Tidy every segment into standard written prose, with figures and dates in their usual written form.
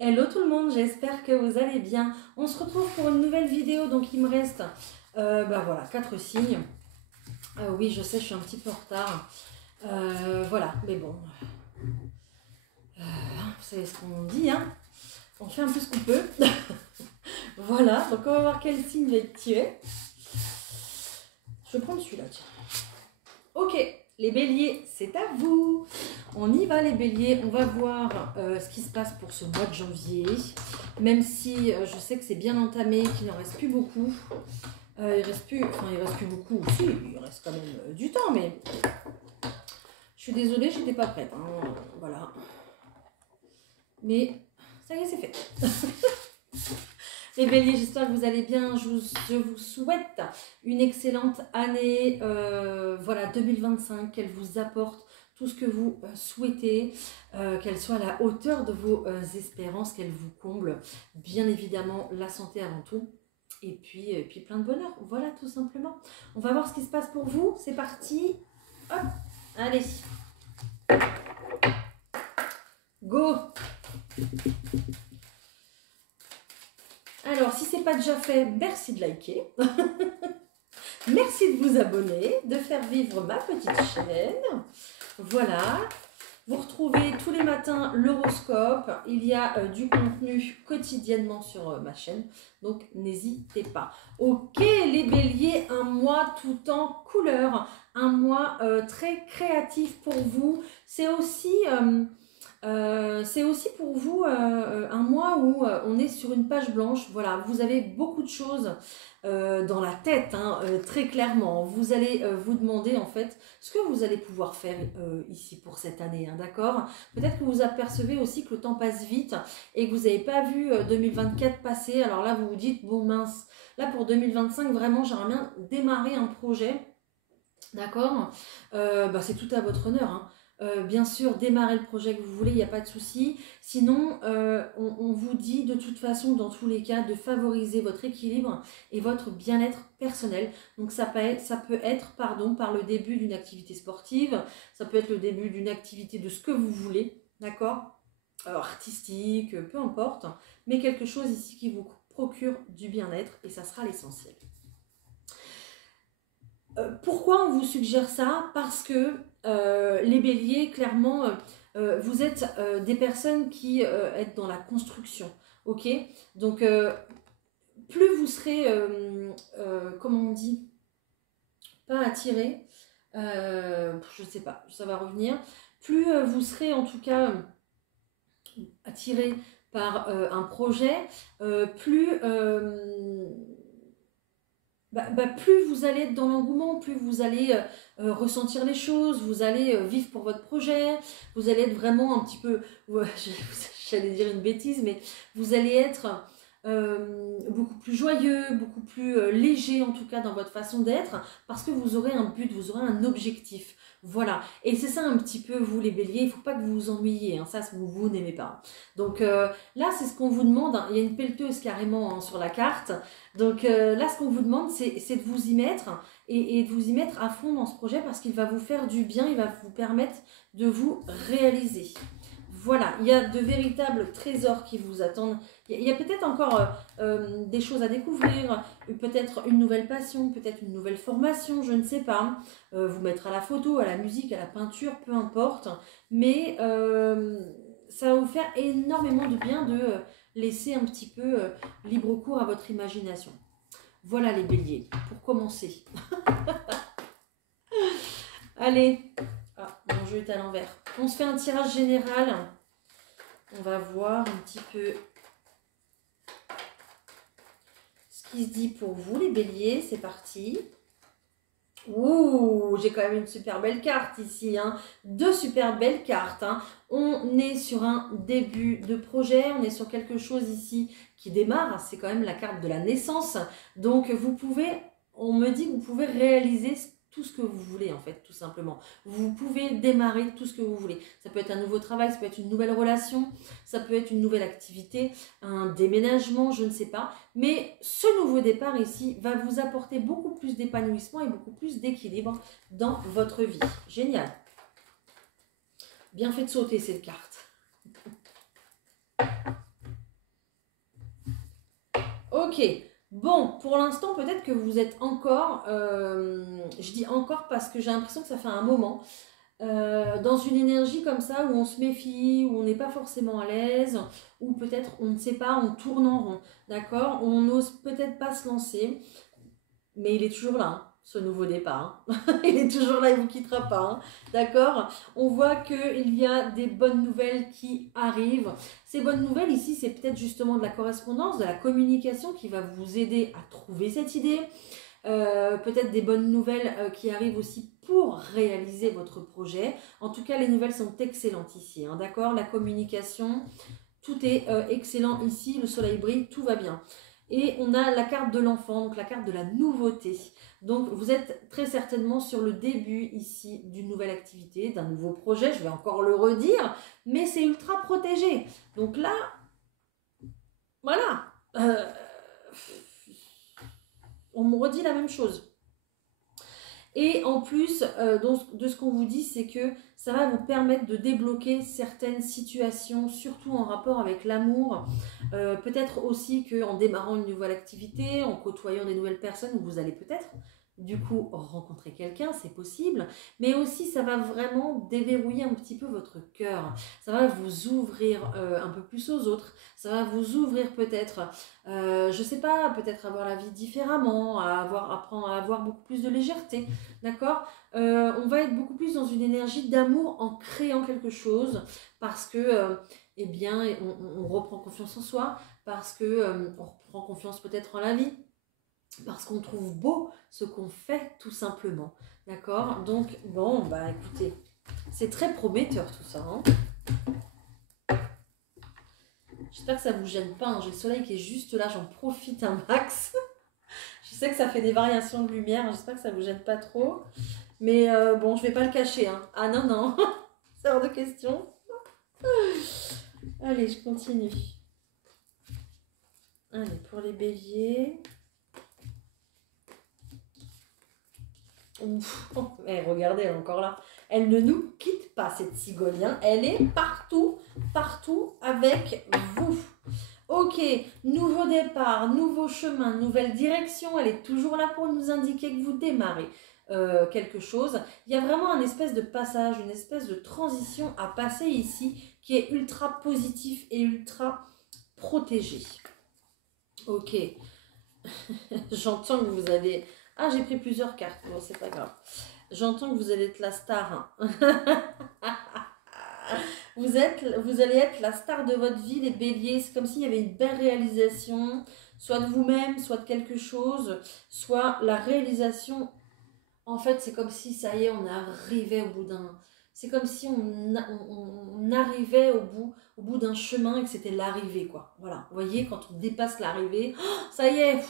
Hello tout le monde, j'espère que vous allez bien. On se retrouve pour une nouvelle vidéo, donc il me reste voilà, 4 signes. Oui, je sais, je suis un petit peu en retard. Voilà, mais bon, vous savez ce qu'on dit, hein. On fait un peu ce qu'on peut. Voilà, donc on va voir quel signe va être tiré. Je vais prendre celui-là, tiens. Ok, les béliers, c'est à vous. On y va les béliers, on va voir ce qui se passe pour ce mois de janvier. Même si je sais que c'est bien entamé, qu'il n'en reste plus beaucoup. Il reste plus beaucoup. Si, il reste quand même du temps, mais je suis désolée, j'étais pas prête. Hein, voilà. Mais ça y est, c'est fait. Les béliers, j'espère que vous allez bien. Je vous souhaite une excellente année, voilà, 2025, qu'elle vous apporte tout ce que vous souhaitez, qu'elle soit à la hauteur de vos espérances, qu'elle vous comble. Bien évidemment, la santé avant tout. Et puis plein de bonheur. Voilà, tout simplement. On va voir ce qui se passe pour vous. C'est parti. Hop, allez. Go. Alors, si ce n'est pas déjà fait, merci de liker. Merci de vous abonner, de faire vivre ma petite chaîne. Voilà. Vous retrouvez tous les matins l'horoscope. Il y a du contenu quotidiennement sur ma chaîne. Donc, n'hésitez pas. Ok, les béliers, un mois tout en couleur. Un mois très créatif pour vous. C'est aussi pour vous un mois où on est sur une page blanche. Voilà, vous avez beaucoup de choses dans la tête, hein, très clairement. Vous allez vous demander en fait ce que vous allez pouvoir faire ici pour cette année, hein, d'accord? Peut-être que vous apercevez aussi que le temps passe vite et que vous n'avez pas vu 2024 passer. Alors là, vous vous dites, bon mince, là pour 2025, vraiment, j'aimerais bien démarrer un projet. D'accord, c'est tout à votre honneur, hein. Bien sûr, démarrez le projet que vous voulez, il n'y a pas de souci. Sinon, on vous dit de toute façon, dans tous les cas, de favoriser votre équilibre et votre bien-être personnel. Donc ça peut être par le début d'une activité sportive, ça peut être le début d'une activité de ce que vous voulez, d'accord, artistique, peu importe, mais quelque chose ici qui vous procure du bien-être et ça sera l'essentiel. Pourquoi on vous suggère ça? Parce que les béliers, clairement, vous êtes des personnes qui êtes dans la construction. Ok? Donc, plus vous serez, comment on dit? Pas attiré, je ne sais pas, ça va revenir. Plus vous serez en tout cas attiré par un projet, plus plus vous allez être dans l'engouement, plus vous allez ressentir les choses, vous allez vivre pour votre projet, vous allez être vraiment un petit peu, j'allais dire une bêtise, mais vous allez être beaucoup plus joyeux, beaucoup plus léger en tout cas dans votre façon d'être, parce que vous aurez un but, vous aurez un objectif. Voilà, et c'est ça un petit peu vous les béliers, il ne faut pas que vous vous ennuyiez, hein, ça vous n'aimez pas. Donc là c'est ce qu'on vous demande, hein. Il y a une pelleteuse carrément, hein, sur la carte. Donc là, ce qu'on vous demande, c'est de vous y mettre et de vous y mettre à fond dans ce projet parce qu'il va vous faire du bien, il va vous permettre de vous réaliser. Voilà, il y a de véritables trésors qui vous attendent. Il y a peut-être encore des choses à découvrir, peut-être une nouvelle passion, peut-être une nouvelle formation, je ne sais pas. Vous mettre à la photo, à la musique, à la peinture, peu importe. Mais ça va vous faire énormément de bien de laisser un petit peu libre cours à votre imagination. Voilà les béliers, pour commencer. Allez, mon jeu est à l'envers. On se fait un tirage général. On va voir un petit peu ce qui se dit pour vous les béliers. C'est parti. Ouh, j'ai quand même une super belle carte ici, hein. Deux super belles cartes, hein. On est sur un début de projet, on est sur quelque chose ici qui démarre, c'est quand même la carte de la naissance. Donc vous pouvez, on me dit que vous pouvez réaliser tout ce que vous voulez en fait, tout simplement. Vous pouvez démarrer tout ce que vous voulez. Ça peut être un nouveau travail, ça peut être une nouvelle relation, ça peut être une nouvelle activité, un déménagement, je ne sais pas. Mais ce nouveau départ ici va vous apporter beaucoup plus d'épanouissement et beaucoup plus d'équilibre dans votre vie. Génial. Bien fait de sauter cette carte. Ok. Bon, pour l'instant, peut-être que vous êtes encore, je dis encore parce que j'ai l'impression que ça fait un moment, dans une énergie comme ça où on se méfie, où on n'est pas forcément à l'aise, ou peut-être on ne sait pas, on tourne en rond, d'accord? On n'ose peut-être pas se lancer, mais il est toujours là, hein, ce nouveau départ. Hein. Il est toujours là, il ne vous quittera pas, hein, d'accord? On voit qu'il y a des bonnes nouvelles qui arrivent. Ces bonnes nouvelles ici, c'est peut-être justement de la correspondance, de la communication qui va vous aider à trouver cette idée. Peut-être des bonnes nouvelles qui arrivent aussi pour réaliser votre projet. En tout cas, les nouvelles sont excellentes ici, hein, d'accord? La communication, tout est excellent ici, le soleil brille, tout va bien. Et on a la carte de l'enfant, donc la carte de la nouveauté. Donc vous êtes très certainement sur le début ici d'une nouvelle activité, d'un nouveau projet, je vais encore le redire, mais c'est ultra protégé. Donc là, voilà, on me redit la même chose. Et en plus, de ce qu'on vous dit, c'est que ça va vous permettre de débloquer certaines situations, surtout en rapport avec l'amour. Peut-être aussi qu'en démarrant une nouvelle activité, en côtoyant des nouvelles personnes, vous allez peut-être du coup rencontrer quelqu'un, c'est possible. Mais aussi, ça va vraiment déverrouiller un petit peu votre cœur. Ça va vous ouvrir un peu plus aux autres. Ça va vous ouvrir peut-être, je sais pas, peut-être avoir la vie différemment, apprendre à avoir beaucoup plus de légèreté. D'accord? On va être beaucoup plus dans une énergie d'amour en créant quelque chose parce que, eh bien, on reprend confiance en soi, parce que on reprend confiance peut-être en la vie, parce qu'on trouve beau ce qu'on fait tout simplement. D'accord? Donc, bon, bah écoutez, c'est très prometteur tout ça. Hein. J'espère que ça ne vous gêne pas. Hein. J'ai le soleil qui est juste là, j'en profite un max. Je sais que ça fait des variations de lumière, j'espère que ça ne vous gêne pas trop. Mais bon, je ne vais pas le cacher. Hein. Ah non, non, c'est hors de question. Allez, je continue. Allez, pour les béliers. Ouf, regardez, elle est encore là. Elle ne nous quitte pas, cette cigogne. Hein. Elle est partout, partout avec vous. Ok, nouveau départ, nouveau chemin, nouvelle direction. Elle est toujours là pour nous indiquer que vous démarrez quelque chose. Il y a vraiment un espèce de passage, une espèce de transition à passer ici qui est ultra positif et ultra protégé. Ok, j'entends que vous avez... Ah, j'ai pris plusieurs cartes, bon, c'est pas grave. J'entends que vous allez être la star. Hein. Vous allez être la star de votre vie, les béliers. C'est comme s'il y avait une belle réalisation, soit de vous-même, soit de quelque chose, soit la réalisation. En fait, c'est comme si, ça y est, on arrivait au bout d'un... C'est comme si on arrivait au bout d'un chemin et que c'était l'arrivée, quoi. Voilà, vous voyez, quand on dépasse l'arrivée, ça y est,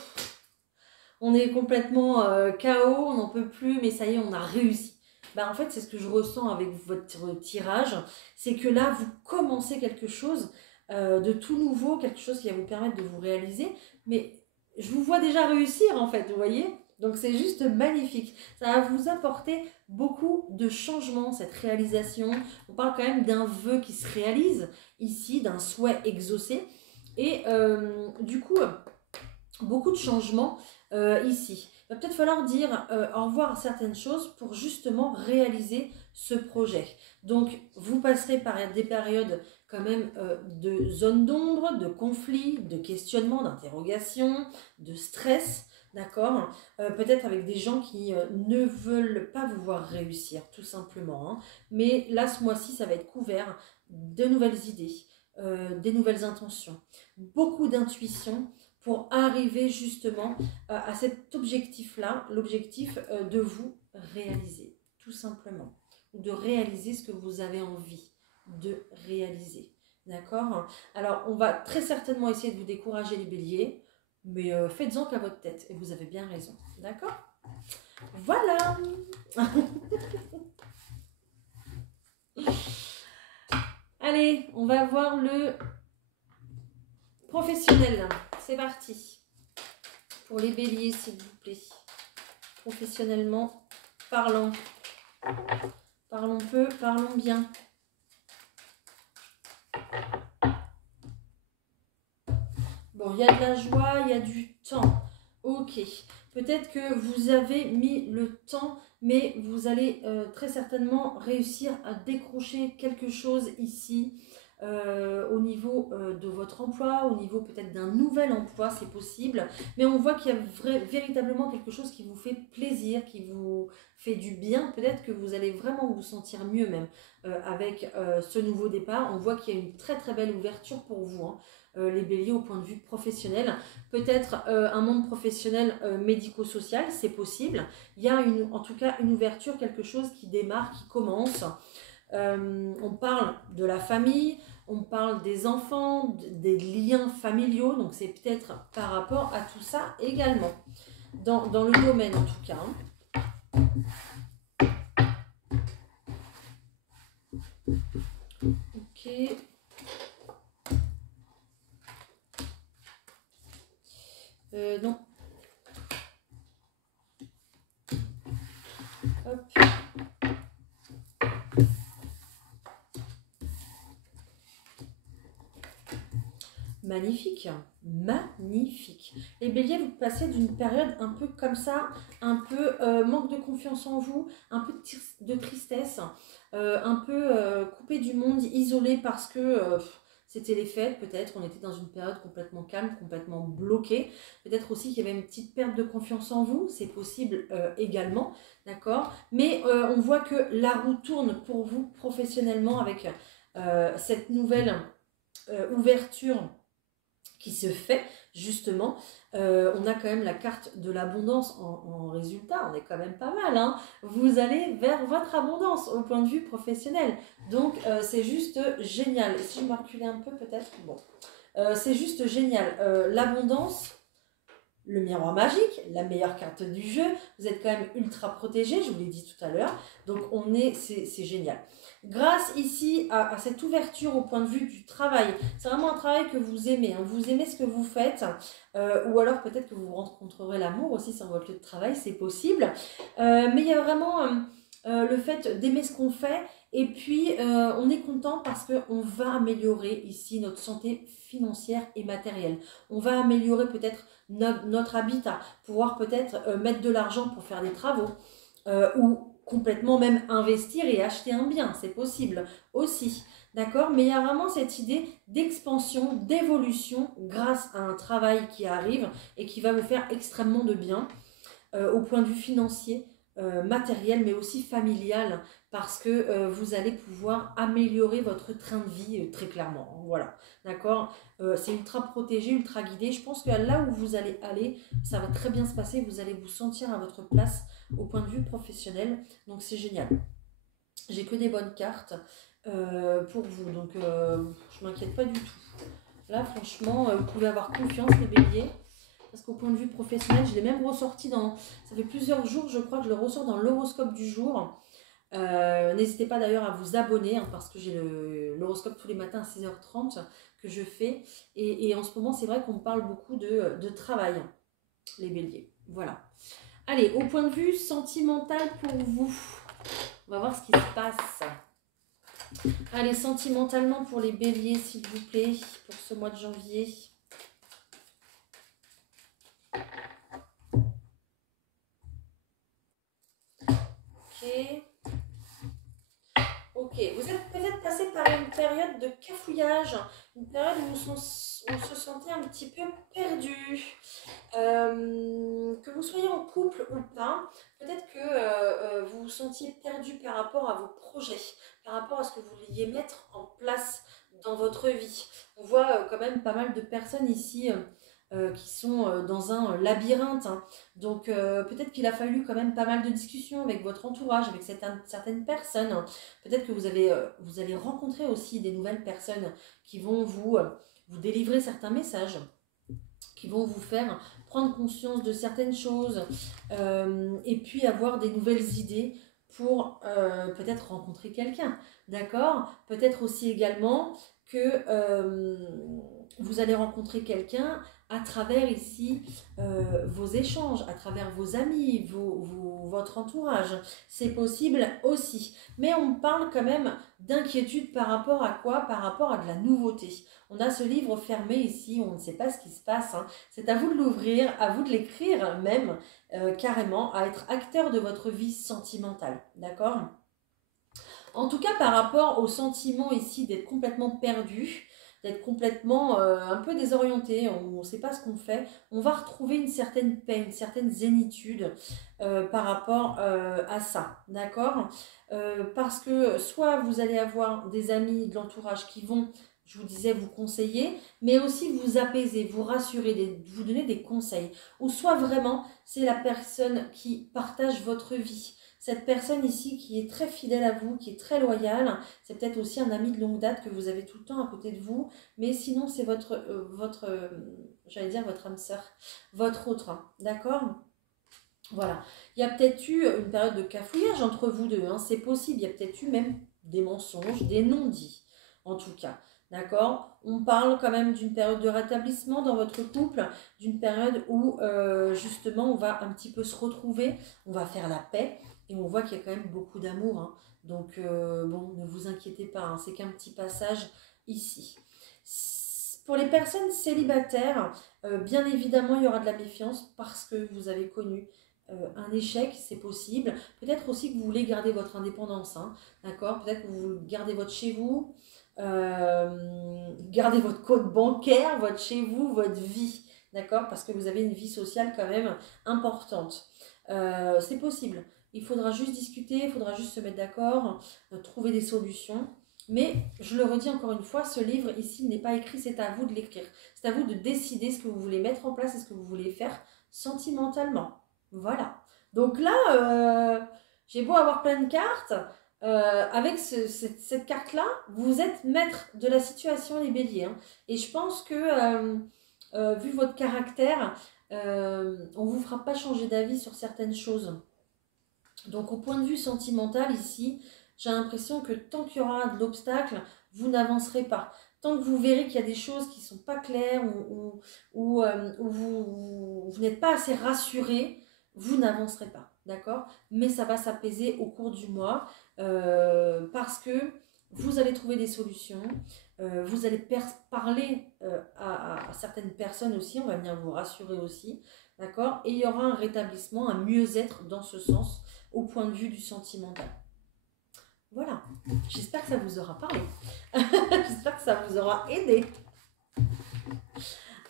on est complètement KO, on n'en peut plus, mais ça y est, on a réussi. En fait, c'est ce que je ressens avec votre tirage, c'est que là, vous commencez quelque chose de tout nouveau, quelque chose qui va vous permettre de vous réaliser, mais je vous vois déjà réussir, en fait, vous voyez ? Donc, c'est juste magnifique. Ça va vous apporter beaucoup de changements, cette réalisation. On parle quand même d'un vœu qui se réalise, ici, d'un souhait exaucé, et du coup, beaucoup de changements ici. Il va peut-être falloir dire au revoir à certaines choses pour justement réaliser ce projet. Donc, vous passerez par des périodes quand même de zones d'ombre, de conflits, de questionnements, d'interrogations, de stress, d'accord, peut-être avec des gens qui ne veulent pas vous voir réussir, tout simplement. Hein. Mais là, ce mois-ci, ça va être couvert de nouvelles idées, des nouvelles intentions, beaucoup d'intuition, pour arriver justement à cet objectif-là, l'objectif de vous réaliser, tout simplement. De réaliser ce que vous avez envie de réaliser. D'accord ? Alors, on va très certainement essayer de vous décourager les béliers, mais faites-en qu'à votre tête, et vous avez bien raison. D'accord ? Voilà. Allez, on va voir le professionnel. C'est parti. Pour les béliers, s'il vous plaît. Professionnellement parlant. Parlons peu, parlons bien. Bon, il y a de la joie, il y a du temps. Ok. Peut-être que vous avez mis le temps, mais vous allez très certainement réussir à décrocher quelque chose ici au niveau de votre emploi, au niveau peut-être d'un nouvel emploi, c'est possible. Mais on voit qu'il y a véritablement quelque chose qui vous fait plaisir, qui vous fait du bien. Peut-être que vous allez vraiment vous sentir mieux même avec ce nouveau départ. On voit qu'il y a une très très belle ouverture pour vous, hein. Les béliers au point de vue professionnel. Peut-être un monde professionnel médico-social, c'est possible. Il y a en tout cas une ouverture, quelque chose qui démarre, qui commence. On parle de la famille, on parle des enfants, des liens familiaux, donc c'est peut-être par rapport à tout ça également, dans le domaine en tout cas. Ok. Non. Hop. Magnifique, magnifique. Les béliers, vous passez d'une période un peu comme ça, un peu manque de confiance en vous, un peu de tristesse, un peu coupé du monde, isolé parce que c'était les fêtes, peut-être, on était dans une période complètement calme, complètement bloquée. Peut-être aussi qu'il y avait une petite perte de confiance en vous, c'est possible également, d'accord. Mais on voit que la roue tourne pour vous professionnellement avec cette nouvelle ouverture qui se fait justement. On a quand même la carte de l'abondance en résultat, on est quand même pas mal, hein. Vous allez vers votre abondance au point de vue professionnel, donc c'est juste génial. Et si je me reculais un peu peut-être, bon, c'est juste génial. L'abondance, le miroir magique, la meilleure carte du jeu, vous êtes quand même ultra protégé, je vous l'ai dit tout à l'heure, donc c'est génial. Grâce ici à cette ouverture au point de vue du travail, c'est vraiment un travail que vous aimez, hein. Vous aimez ce que vous faites, ou alors peut-être que vous rencontrerez l'amour aussi sur votre lieu de travail, c'est possible, mais il y a vraiment le fait d'aimer ce qu'on fait, et puis on est content parce qu'on va améliorer ici notre santé financière et matérielle. On va améliorer peut-être notre habitat, pouvoir peut-être mettre de l'argent pour faire des travaux, ou complètement même investir et acheter un bien, c'est possible aussi, d'accord. Mais il y a vraiment cette idée d'expansion, d'évolution grâce à un travail qui arrive et qui va vous faire extrêmement de bien au point de vue financier, matériel, mais aussi familial, parce que vous allez pouvoir améliorer votre train de vie très clairement. Voilà, d'accord. C'est ultra protégé, ultra guidé. Je pense que là où vous allez aller, ça va très bien se passer. Vous allez vous sentir à votre place au point de vue professionnel. Donc c'est génial. J'ai que des bonnes cartes pour vous, donc je m'inquiète pas du tout. Là, franchement, vous pouvez avoir confiance, les béliers. Parce qu'au point de vue professionnel, je l'ai même ressorti dans... Ça fait plusieurs jours, je crois que je le ressors dans l'horoscope du jour. N'hésitez pas d'ailleurs à vous abonner, hein, parce que j'ai l'horoscope tous les matins à 6h30 que je fais. Et en ce moment, c'est vrai qu'on parle beaucoup de travail, les béliers. Voilà. Allez, au point de vue sentimental pour vous, on va voir ce qui se passe. Allez, sentimentalement pour les béliers, s'il vous plaît, pour ce mois de janvier. Ok, vous êtes peut-être passé par une période de cafouillage, une période où vous se sentez un petit peu perdu. Que vous soyez en couple ou pas, peut-être que vous vous sentiez perdu par rapport à vos projets, par rapport à ce que vous vouliez mettre en place dans votre vie. On voit quand même pas mal de personnes ici qui sont dans un labyrinthe, hein. Donc peut-être qu'il a fallu quand même pas mal de discussions avec votre entourage, avec certaines personnes. Peut-être que vous allez rencontrer aussi des nouvelles personnes qui vont vous délivrer certains messages, qui vont vous faire prendre conscience de certaines choses, et puis avoir des nouvelles idées pour peut-être rencontrer quelqu'un, d'accord. Peut-être aussi également que vous allez rencontrer quelqu'un à travers ici vos échanges, à travers vos amis, votre entourage. C'est possible aussi. Mais on parle quand même d'inquiétude par rapport à quoi? Par rapport à de la nouveauté. On a ce livre fermé ici, on ne sait pas ce qui se passe. Hein. C'est à vous de l'ouvrir, à vous de l'écrire même, carrément, à être acteur de votre vie sentimentale. D'accord? En tout cas, par rapport au sentiment ici d'être complètement perdu, d'être complètement un peu désorienté, on ne sait pas ce qu'on fait, on va retrouver une certaine paix, une certaine zénitude par rapport à ça, d'accord? Parce que soit vous allez avoir des amis de l'entourage qui vont, je vous disais, vous conseiller, mais aussi vous apaiser, vous rassurer, vous donner des conseils. Ou soit vraiment, c'est la personne qui partage votre vie. Cette personne ici qui est très fidèle à vous, qui est très loyale, c'est peut-être aussi un ami de longue date que vous avez tout le temps à côté de vous, mais sinon c'est j'allais dire votre âme sœur, votre autre, hein, d'accord? Voilà. Il y a peut-être eu une période de cafouillage entre vous deux, hein, c'est possible, il y a peut-être eu même des mensonges, des non-dits, en tout cas. D'accord? On parle quand même d'une période de rétablissement dans votre couple, d'une période où justement on va un petit peu se retrouver, on va faire la paix et on voit qu'il y a quand même beaucoup d'amour. Hein. Donc bon, ne vous inquiétez pas, hein, c'est qu'un petit passage ici. Pour les personnes célibataires, bien évidemment il y aura de la méfiance parce que vous avez connu un échec, c'est possible. Peut-être aussi que vous voulez garder votre indépendance, hein, d'accord? Peut-être que vous gardez votre chez vous, gardez votre compte bancaire, votre chez vous, votre vie, d'accord? Parce que vous avez une vie sociale quand même importante. C'est possible. Il faudra juste discuter, il faudra juste se mettre d'accord, trouver des solutions. Mais je le redis encore une fois, ce livre ici n'est pas écrit, c'est à vous de l'écrire. C'est à vous de décider ce que vous voulez mettre en place et ce que vous voulez faire sentimentalement. Voilà. Donc là, j'ai beau avoir plein de cartes, avec cette carte-là, vous êtes maître de la situation, les béliers. Hein. Et je pense que, vu votre caractère, on ne vous fera pas changer d'avis sur certaines choses. Donc au point de vue sentimental, ici, j'ai l'impression que tant qu'il y aura de l'obstacle, vous n'avancerez pas. Tant que vous verrez qu'il y a des choses qui ne sont pas claires ou vous n'êtes pas assez rassuré, vous n'avancerez pas, d'accord? Mais ça va s'apaiser au cours du mois parce que vous allez trouver des solutions, vous allez parler à certaines personnes aussi, on va venir vous rassurer aussi, d'accord? Et il y aura un rétablissement, un mieux-être dans ce sens au point de vue du sentimental. Voilà, j'espère que ça vous aura parlé. J'espère que ça vous aura aidé.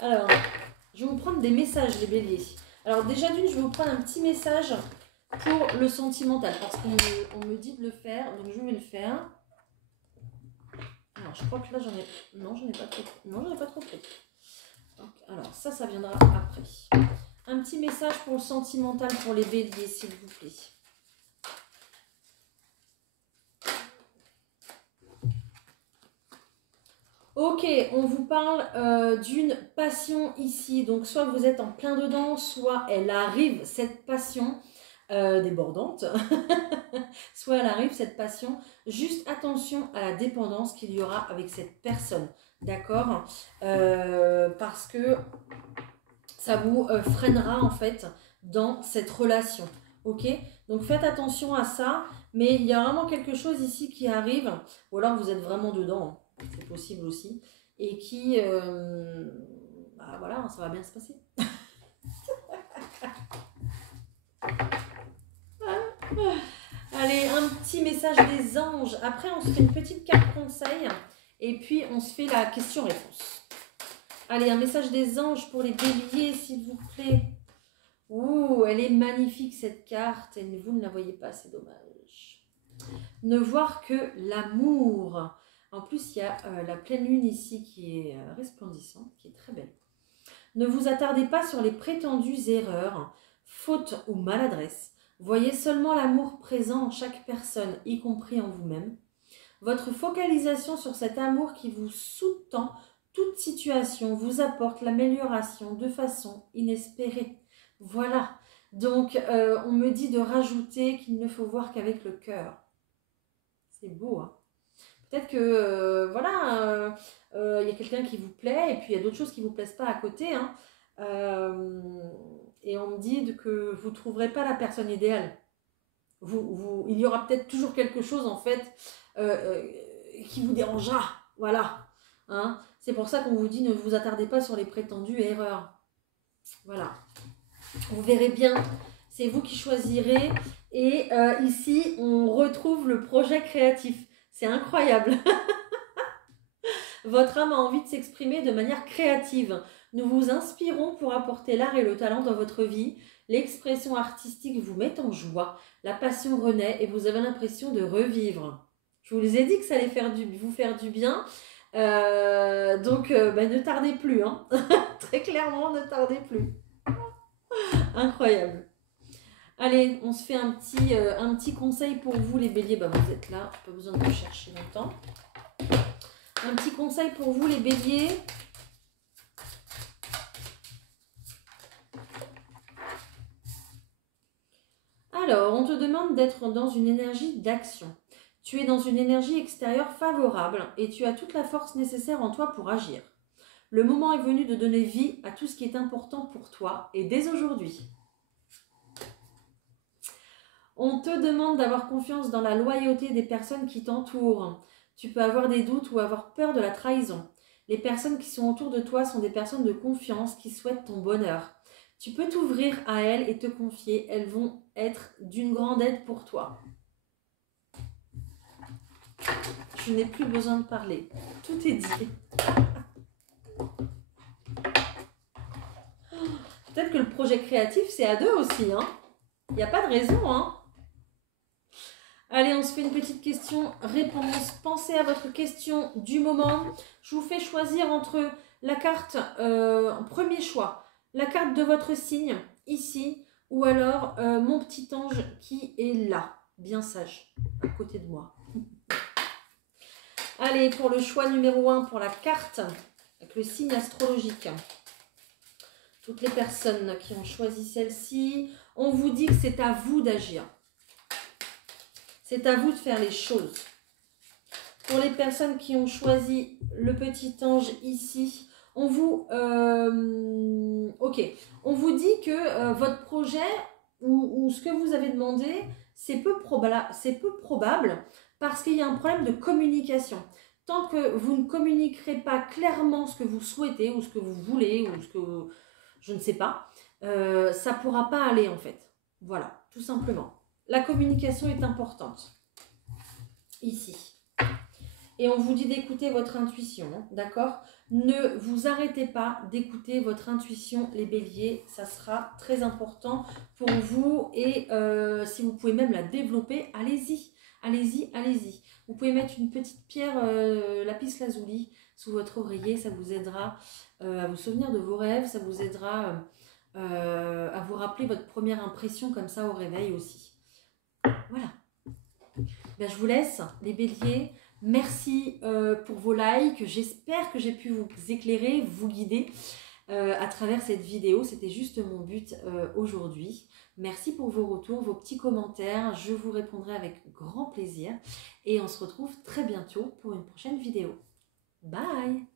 Alors, je vais vous prendre des messages, les béliers. Alors déjà d'une, je vais vous prendre un petit message pour le sentimental, parce qu'on me dit de le faire, donc je vais le faire. Alors, je crois que là, j'en ai pas trop. Non, j'en ai pas trop pris. Donc, alors, ça viendra après. Un petit message pour le sentimental pour les béliers, s'il vous plaît. Ok, on vous parle d'une passion ici. Donc, soit vous êtes en plein dedans, soit elle arrive, cette passion débordante. Soit elle arrive, cette passion. Juste attention à la dépendance qu'il y aura avec cette personne. D'accord parce que ça vous freinera en fait dans cette relation. Ok? Donc faites attention à ça. Mais il y a vraiment quelque chose ici qui arrive. Ou alors vous êtes vraiment dedans. C'est possible aussi. Et qui... bah voilà, ça va bien se passer. Allez, un petit message des anges. Après, on se fait une petite carte conseil. Et puis, on se fait la question-réponse. Allez, un message des anges pour les béliers, s'il vous plaît. Ouh, elle est magnifique, cette carte. Et vous ne la voyez pas, c'est dommage. Ne voir que l'amour. En plus, il y a la pleine lune ici qui est resplendissante, qui est très belle. Ne vous attardez pas sur les prétendues erreurs, fautes ou maladresses. Voyez seulement l'amour présent en chaque personne, y compris en vous-même. Votre focalisation sur cet amour qui vous sous-tend toute situation vous apporte l'amélioration de façon inespérée. Voilà. Donc, on me dit de rajouter qu'il ne faut voir qu'avec le cœur. C'est beau, hein? Peut-être que, voilà, il y a quelqu'un qui vous plaît, et puis il y a d'autres choses qui ne vous plaisent pas à côté, hein. Et on me dit que vous ne trouverez pas la personne idéale. Il y aura peut-être toujours quelque chose, en fait, qui vous dérangera. Voilà. Hein. C'est pour ça qu'on vous dit ne vous attardez pas sur les prétendues erreurs. Voilà. Vous verrez bien, c'est vous qui choisirez. Et ici, on retrouve le projet créatif. C'est incroyable. Votre âme a envie de s'exprimer de manière créative. Nous vous inspirons pour apporter l'art et le talent dans votre vie. L'expression artistique vous met en joie. La passion renaît et vous avez l'impression de revivre. Je vous ai dit que ça allait vous faire du bien. Donc, ne tardez plus. Hein. Très clairement, ne tardez plus. Incroyable. Allez, on se fait un petit conseil pour vous les béliers. Vous êtes là, pas besoin de vous chercher longtemps. Un petit conseil pour vous les béliers. Alors, on te demande d'être dans une énergie d'action. Tu es dans une énergie extérieure favorable et tu as toute la force nécessaire en toi pour agir. Le moment est venu de donner vie à tout ce qui est important pour toi et dès aujourd'hui. On te demande d'avoir confiance dans la loyauté des personnes qui t'entourent. Tu peux avoir des doutes ou avoir peur de la trahison. Les personnes qui sont autour de toi sont des personnes de confiance qui souhaitent ton bonheur. Tu peux t'ouvrir à elles et te confier. Elles vont être d'une grande aide pour toi. Je n'ai plus besoin de parler. Tout est dit. Peut-être que le projet créatif, c'est à deux aussi. Hein. Il n'y a pas de raison. Hein. Allez, on se fait une petite question-réponse. Pensez à votre question du moment. Je vous fais choisir entre la carte, premier choix, la carte de votre signe, ici, ou alors mon petit ange qui est là, bien sage, à côté de moi. Allez, pour le choix numéro 1, pour la carte, avec le signe astrologique. Toutes les personnes qui ont choisi celle-ci, on vous dit que c'est à vous d'agir. C'est à vous de faire les choses. Pour les personnes qui ont choisi le petit ange ici, on vous dit que votre projet ou ce que vous avez demandé, c'est peu probable parce qu'il y a un problème de communication. Tant que vous ne communiquerez pas clairement ce que vous souhaitez ou ce que vous voulez ou ce que je ne sais pas, ça ne pourra pas aller en fait. Voilà, tout simplement. La communication est importante, ici. Et on vous dit d'écouter votre intuition, d'accord? Ne vous arrêtez pas d'écouter votre intuition, les béliers, ça sera très important pour vous. Et si vous pouvez même la développer, allez-y, allez-y, allez-y. Vous pouvez mettre une petite pierre lapis lazuli sous votre oreiller, ça vous aidera à vous souvenir de vos rêves, ça vous aidera à vous rappeler votre première impression comme ça au réveil aussi. Voilà. Ben, je vous laisse, les béliers. Merci pour vos likes. J'espère que j'ai pu vous éclairer, vous guider à travers cette vidéo. C'était juste mon but aujourd'hui. Merci pour vos retours, vos petits commentaires. Je vous répondrai avec grand plaisir. Et on se retrouve très bientôt pour une prochaine vidéo. Bye!